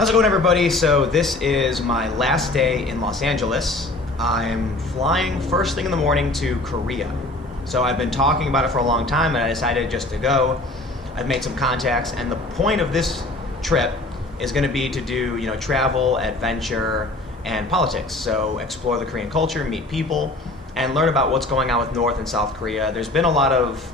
How's it going, everybody? So this is my last day in Los Angeles. I'm flying first thing in the morning to Korea. So I've been talking about it for a long time and I decided just to go. I've made some contacts and the point of this trip is going to be to do, travel, adventure, and politics. So explore the Korean culture, meet people, and learn about what's going on with North and South Korea. There's been a lot of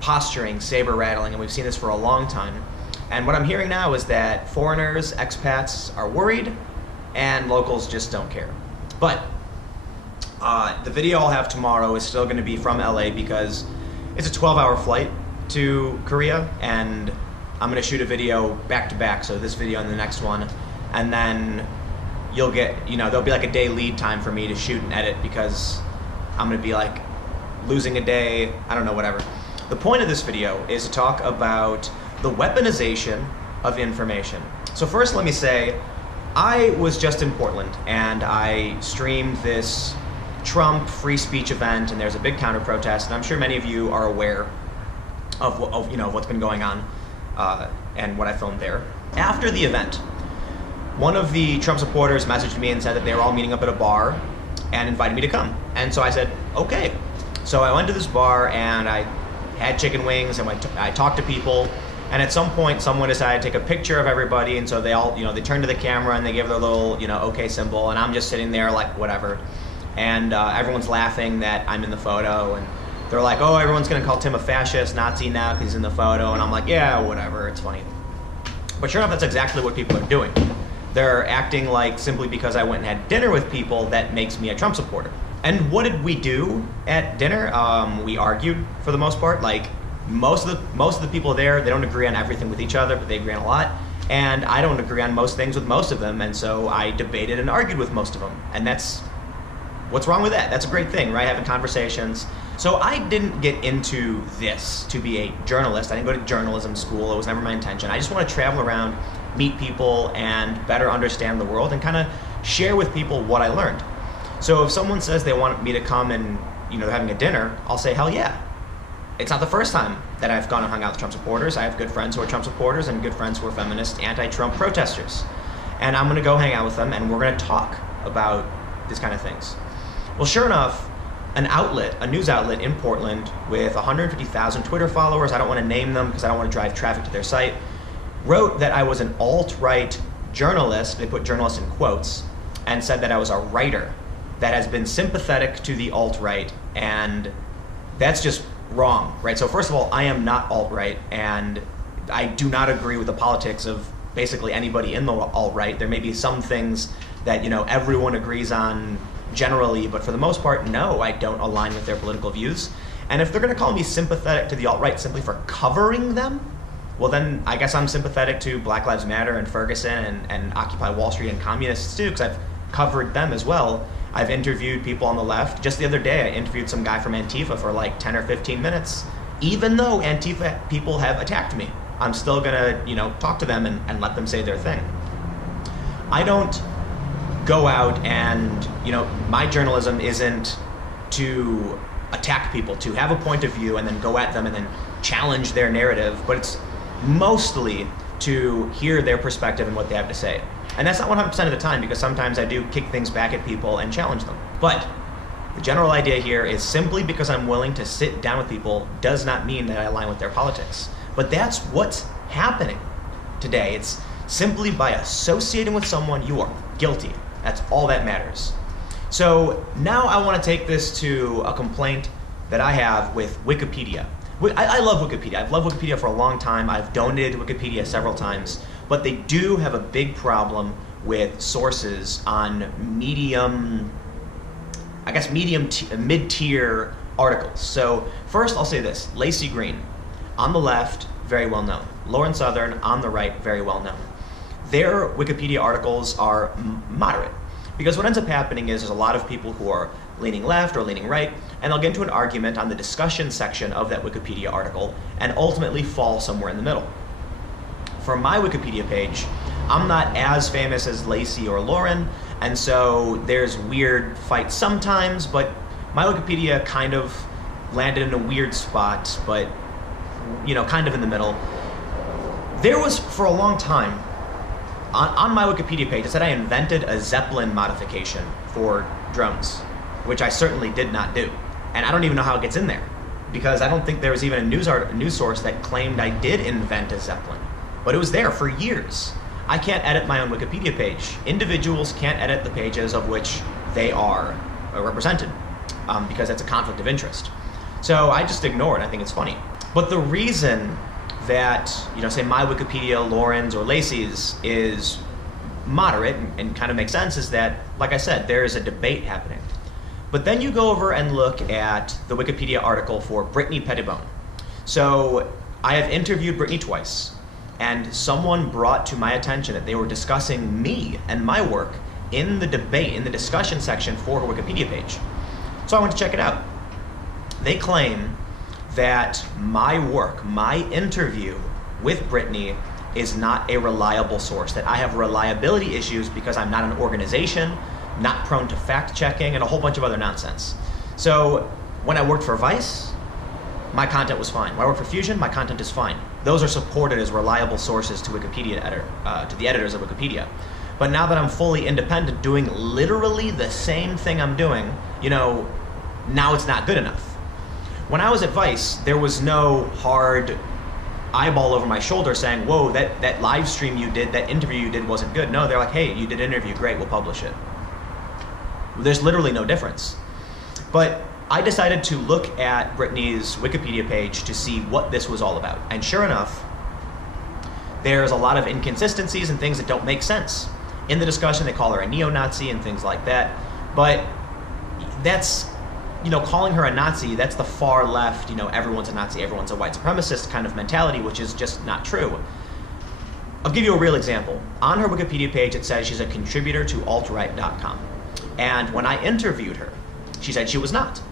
posturing, saber rattling, and we've seen this for a long time. And what I'm hearing now is that foreigners, expats are worried and locals just don't care. But the video I'll have tomorrow is still going to be from LA because it's a 12-hour flight to Korea, and I'm going to shoot a video back to back, so this video and the next one, and then you'll get, there'll be like a day lead time for me to shoot and edit because I'm going to be like losing a day, I don't know, whatever. The point of this video is to talk about the weaponization of information. So first let me say, I was just in Portland and I streamed this Trump free speech event, and there's a big counter protest, and I'm sure many of you are aware of what's been going on and what I filmed there. After the event, one of the Trump supporters messaged me and said that they were all meeting up at a bar and invited me to come. And so I said, okay. So I went to this bar and I had chicken wings and I talked to people. And at some point, someone decided to take a picture of everybody, and so they all, they turned to the camera and they gave their little, okay symbol, and I'm just sitting there like, whatever. And everyone's laughing that I'm in the photo, and they're like, oh, everyone's gonna call Tim a fascist, Nazi now because he's in the photo, and I'm like, yeah, whatever, it's funny. But sure enough, that's exactly what people are doing. They're acting like simply because I went and had dinner with people, that makes me a Trump supporter. And what did we do at dinner? We argued, for the most part. Like, most of the people there, they don't agree on everything with each other, but they agree on a lot. And I don't agree on most things with most of them, and so I debated and argued with most of them. And that's, what's wrong with that? That's a great thing, right? Having conversations. So I didn't get into this to be a journalist. I didn't go to journalism school. It was never my intention. I just want to travel around, meet people, and better understand the world and kind of share with people what I learned. So if someone says they want me to come and, they're having a dinner, I'll say, hell yeah. It's not the first time that I've gone and hung out with Trump supporters. I have good friends who are Trump supporters and good friends who are feminist, anti-Trump protesters. And I'm going to go hang out with them and we're going to talk about these kind of things. Well, sure enough, a news outlet in Portland with 150,000 Twitter followers, I don't want to name them because I don't want to drive traffic to their site, wrote that I was an alt-right journalist, they put journalist in quotes, and said that I was a writer that has been sympathetic to the alt-right, and that's just wrong, right? So first of all, I am not alt-right, and I do not agree with the politics of basically anybody in the alt-right. There may be some things that, everyone agrees on generally, but for the most part, no, I don't align with their political views. And if they're gonna call me sympathetic to the alt-right simply for covering them, well then I guess I'm sympathetic to Black Lives Matter and Ferguson and Occupy Wall Street and communists too, because I've covered them as well. I've interviewed people on the left. Just the other day, I interviewed some guy from Antifa for like 10 or 15 minutes. Even though Antifa people have attacked me, I'm still gonna, talk to them and let them say their thing. I don't go out and, my journalism isn't to attack people, to have a point of view and then go at them and then challenge their narrative, but it's mostly to hear their perspective and what they have to say. And that's not 100% of the time, because sometimes I do kick things back at people and challenge them. But the general idea here is simply because I'm willing to sit down with people does not mean that I align with their politics. But that's what's happening today. It's simply by associating with someone, you are guilty. That's all that matters. So now I want to take this to a complaint that I have with Wikipedia. I love Wikipedia. I've loved Wikipedia for a long time. I've donated to Wikipedia several times. But they do have a big problem with sources on mid-tier articles. So first I'll say this, Lacey Green, on the left, very well known. Lauren Southern, on the right, very well known. Their Wikipedia articles are moderate, because what ends up happening is there's a lot of people who are leaning left or leaning right, and they'll get into an argument on the discussion section of that Wikipedia article and ultimately fall somewhere in the middle. For my Wikipedia page, I'm not as famous as Lacey or Lauren, and so there's weird fights sometimes, but my Wikipedia kind of landed in a weird spot, but kind of in the middle. There was, for a long time, On my Wikipedia page, it said I invented a Zeppelin modification for drones, which I certainly did not do. And I don't even know how it gets in there, because I don't think there was even a news source that claimed I did invent a Zeppelin. But it was there for years. I can't edit my own Wikipedia page. Individuals can't edit the pages of which they are represented, because that's a conflict of interest. So I just ignore it. I think it's funny. But the reason that, say my Wikipedia, Lauren's, or Lacey's is moderate and kind of makes sense is that, like I said, there is a debate happening. But then you go over and look at the Wikipedia article for Brittany Pettibone. So I have interviewed Brittany twice, and someone brought to my attention that they were discussing me and my work in the debate, in the discussion section for her Wikipedia page. So I went to check it out. They claim that my work, my interview with Brittany, is not a reliable source, that I have reliability issues because I'm not an organization, not prone to fact checking, and a whole bunch of other nonsense. So when I worked for Vice, my content was fine. When I worked for Fusion, my content is fine. Those are supported as reliable sources to Wikipedia to the editors of Wikipedia. But now that I'm fully independent, doing literally the same thing I'm doing, now it's not good enough. When I was at Vice, there was no hard eyeball over my shoulder saying, whoa, that live stream you did, that interview you did wasn't good. No, they're like, hey, you did an interview, great, we'll publish it. There's literally no difference. But I decided to look at Brittany's Wikipedia page to see what this was all about. And sure enough, there's a lot of inconsistencies and things that don't make sense. In the discussion, they call her a neo-Nazi and things like that. But that's, calling her a Nazi, that's the far left, everyone's a Nazi, everyone's a white supremacist kind of mentality, which is just not true. I'll give you a real example. On her Wikipedia page, it says she's a contributor to altright.com. And when I interviewed her, she said she was not.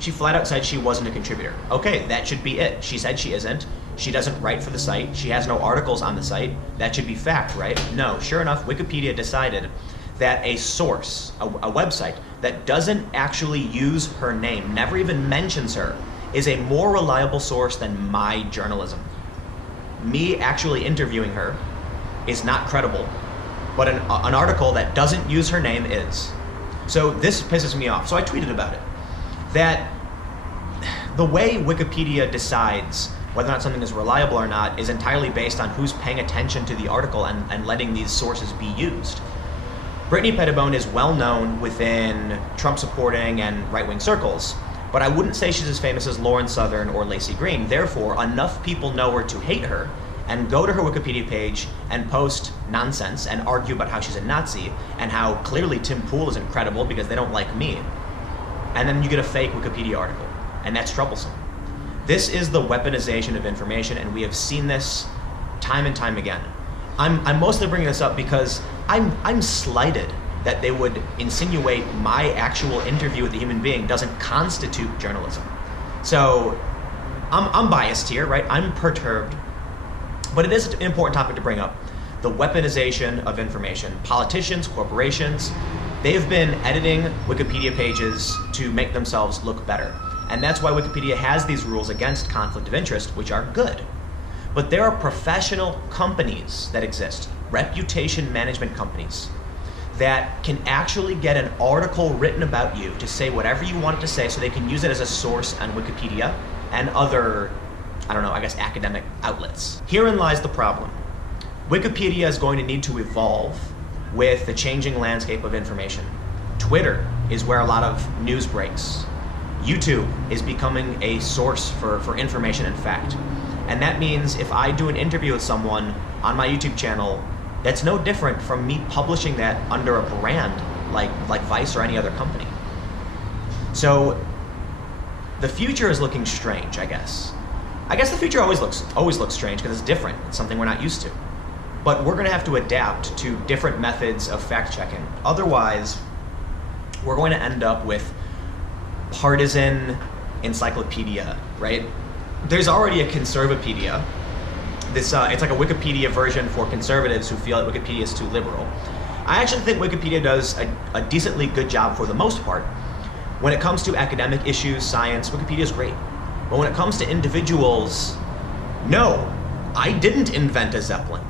She flat out said she wasn't a contributor. Okay, that should be it. She said she isn't. She doesn't write for the site. She has no articles on the site. That should be fact, right? No, sure enough, Wikipedia decided that a source, a website, that doesn't actually use her name, never even mentions her, is a more reliable source than my journalism. Me actually interviewing her is not credible, but an article that doesn't use her name is. So this pisses me off. So I tweeted about it. That the way Wikipedia decides whether or not something is reliable or not is entirely based on who's paying attention to the article and letting these sources be used. Brittany Pettibone is well known within Trump supporting and right-wing circles, but I wouldn't say she's as famous as Lauren Southern or Lacey Green. Therefore, enough people know her to hate her and go to her Wikipedia page and post nonsense and argue about how she's a Nazi and how clearly Tim Pool is incredible because they don't like me. And then you get a fake Wikipedia article, and that's troublesome. This is the weaponization of information, and we have seen this time and time again. I'm mostly bringing this up because I'm slighted that they would insinuate my actual interview with the human being doesn't constitute journalism. So I'm biased here, right? I'm perturbed. But it is an important topic to bring up. The weaponization of information. Politicians, corporations, they've been editing Wikipedia pages to make themselves look better. And that's why Wikipedia has these rules against conflict of interest, which are good. But there are professional companies that exist, reputation management companies, that can actually get an article written about you to say whatever you want it to say so they can use it as a source on Wikipedia and other, academic outlets. Herein lies the problem. Wikipedia is going to need to evolve with the changing landscape of information. Twitter is where a lot of news breaks. YouTube is becoming a source for information and fact. And that means if I do an interview with someone on my YouTube channel, that's no different from me publishing that under a brand like Vice or any other company. So the future is looking strange, I guess. I guess the future always looks strange because it's different. It's something we're not used to. But we're going to have to adapt to different methods of fact-checking. Otherwise, we're going to end up with partisan encyclopedia, right? There's already a Conservapedia. It's like a Wikipedia version for conservatives who feel that Wikipedia is too liberal. I actually think Wikipedia does a decently good job for the most part. When it comes to academic issues, science, Wikipedia is great. But when it comes to individuals, no, I didn't invent a Zeppelin.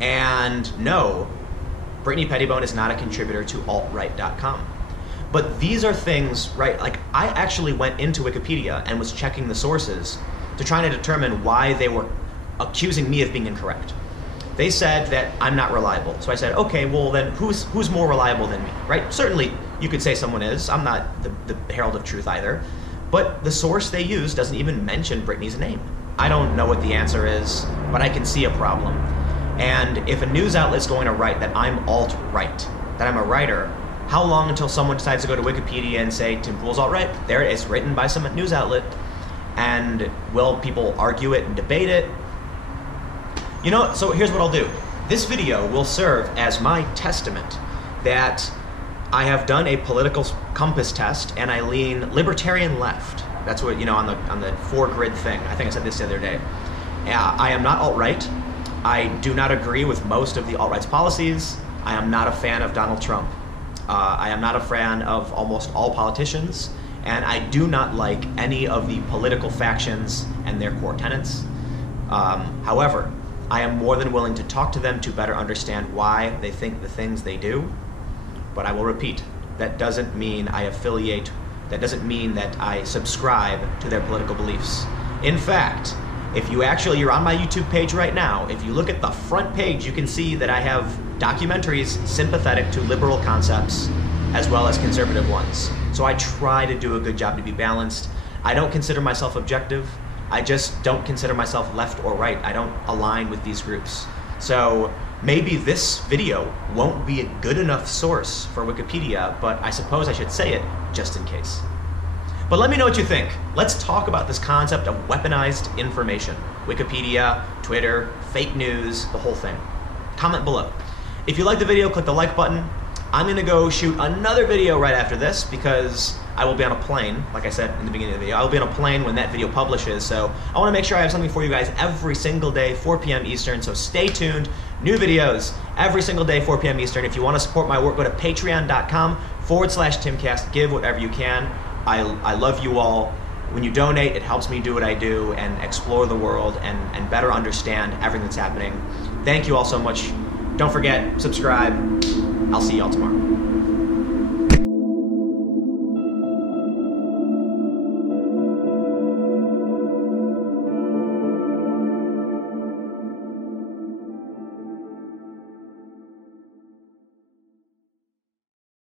And no, Brittany Pettibone is not a contributor to altright.com. But these are things, right, like I actually went into Wikipedia and was checking the sources to try to determine why they were accusing me of being incorrect. They said that I'm not reliable. So I said, okay, well then who's more reliable than me, right? Certainly you could say someone is. I'm not the herald of truth either. But the source they use doesn't even mention Brittany's name. I don't know what the answer is, but I can see a problem. And if a news outlet's going to write that I'm alt-right, that I'm a writer, how long until someone decides to go to Wikipedia and say Tim Pool's alt-right? There it is, written by some news outlet. And will people argue it and debate it? You know, so here's what I'll do. This video will serve as my testament that I have done a political compass test and I lean libertarian left. That's what, you know, on the 4-grid thing. I think I said this the other day. I am not alt-right. I do not agree with most of the alt-right's policies. I am not a fan of Donald Trump. I am not a fan of almost all politicians, and I do not like any of the political factions and their core tenets. However, I am more than willing to talk to them to better understand why they think the things they do. But I will repeat, that doesn't mean I affiliate, that doesn't mean that I subscribe to their political beliefs. In fact, if you're on my YouTube page right now, if you look at the front page, you can see that I have documentaries sympathetic to liberal concepts as well as conservative ones. So I try to do a good job to be balanced. I don't consider myself objective. I just don't consider myself left or right. I don't align with these groups. So maybe this video won't be a good enough source for Wikipedia, but I suppose I should say it just in case. But let me know what you think. Let's talk about this concept of weaponized information. Wikipedia, Twitter, fake news, the whole thing. Comment below. If you like the video, click the like button. I'm gonna go shoot another video right after this because I will be on a plane, like I said in the beginning of the video. I will be on a plane when that video publishes, so I wanna make sure I have something for you guys every single day, 4 p.m. Eastern, so stay tuned. New videos every single day, 4 p.m. Eastern. If you wanna support my work, go to patreon.com/TimCast. Give whatever you can. I love you all. When you donate, it helps me do what I do and explore the world and better understand everything that's happening. Thank you all so much. Don't forget, subscribe. I'll see y'all tomorrow.